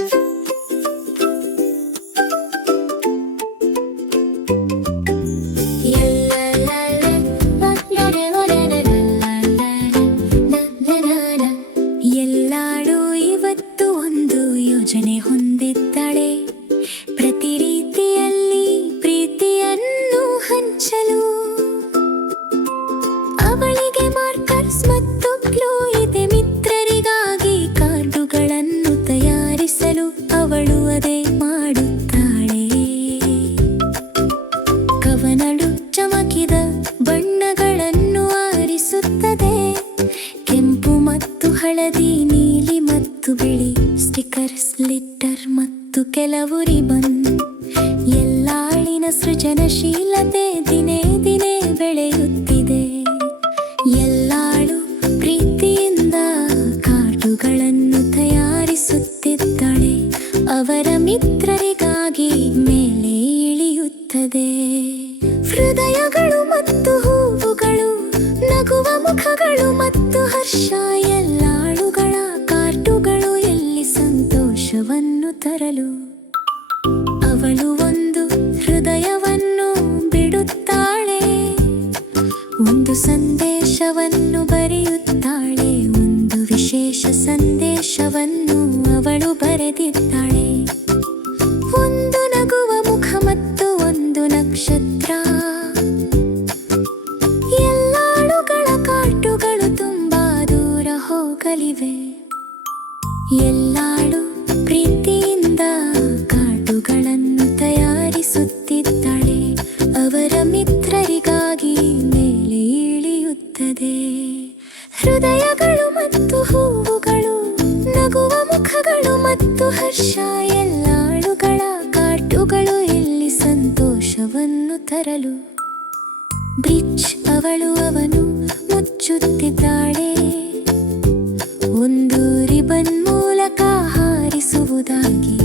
ಎಲ್ಲಾಳು ಅವಳು ಮಾಡುತ್ತಾಳೆ. ಕವನಳು ಚಮಕಿದ ಬಣ್ಣಗಳನ್ನು ಆರಿಸುತ್ತದೆ. ಕೆಂಪು ಮತ್ತು ಹಳದಿ, ನೀಲಿ ಮತ್ತು ಬಿಳಿ ಸ್ಟಿಕರ್ ಸ್ಲಿಟ್ಟರ್ ಮತ್ತು ಕೆಲವು ರಿಬನ್ ಎಲ್ಲಾಳಿನ ಸೃಜನಶೀಲತೆ ದಿನೇ ದಿನೇ ಬೆಳೆಯುತ್ತಿದೆ. ಎಲ್ಲಾಳು ಪ್ರೀತಿಯಿಂದ ಕಾರ್ಡುಗಳನ್ನು ತಯಾರಿಸುತ್ತಿದ್ದಾಳೆ ಅವರ ಮಿತ್ರರಿಗಾಗಿ ಮೇಲೆ ಇಳಿಯುತ್ತದೆ. ಹೃದಯಗಳು ಮತ್ತು ಹೂವುಗಳು, ನಗುವ ಮುಖಗಳು ಮತ್ತು ಹರ್ಷ, ಎಲ್ಲಾಳುಗಳ ಕಾರ್ಟುಗಳು ಎಲ್ಲಿ ಸಂತೋಷವನ್ನು ತರಲು? ಅವಳು ಒಂದು ಹೃದಯವನ್ನು ಬಿಡುತ್ತಾಳೆ, ಒಂದು ಸಂದೇಶವನ್ನು ಬರೆಯುತ್ತಾಳೆ, ಒಂದು ವಿಶೇಷ ಸಂದೇಶವನ್ನು ಅವಳು ಬರೆದಿದ್ದಾಳೆ. ನಕ್ಷತ್ರ. ಎಲ್ಲಾಳುಗಳ ಕಾಟುಗಳು ತುಂಬಾ ದೂರ ಹೋಗಲಿವೆ. ಎಲ್ಲಾಳು ಪ್ರೀತಿಯಿಂದ ಕಾಟುಗಳನ್ನು ತಯಾರಿಸುತ್ತಿದ್ದಾಳೆ. ಅವರ ಮಿತ್ರರಿಗಾಗಿ ಮೇಲೆ ಇಳಿಯುತ್ತದೆ. ಹೃದಯಗಳು ಮತ್ತು ಹೂವುಗಳು, ನಗುವ ಮುಖಗಳು ಮತ್ತು ಹರ್ಷ ಬ್ರಿಡ್ಜ್ ಅವಳು ಅವನು ಮುಚ್ಚುತ್ತಿದ್ದಾಳೆ. ಒಂದು ರಿಬನ್ ಮೂಲಕ ಹಾರಿಸುವುದಾಗಿ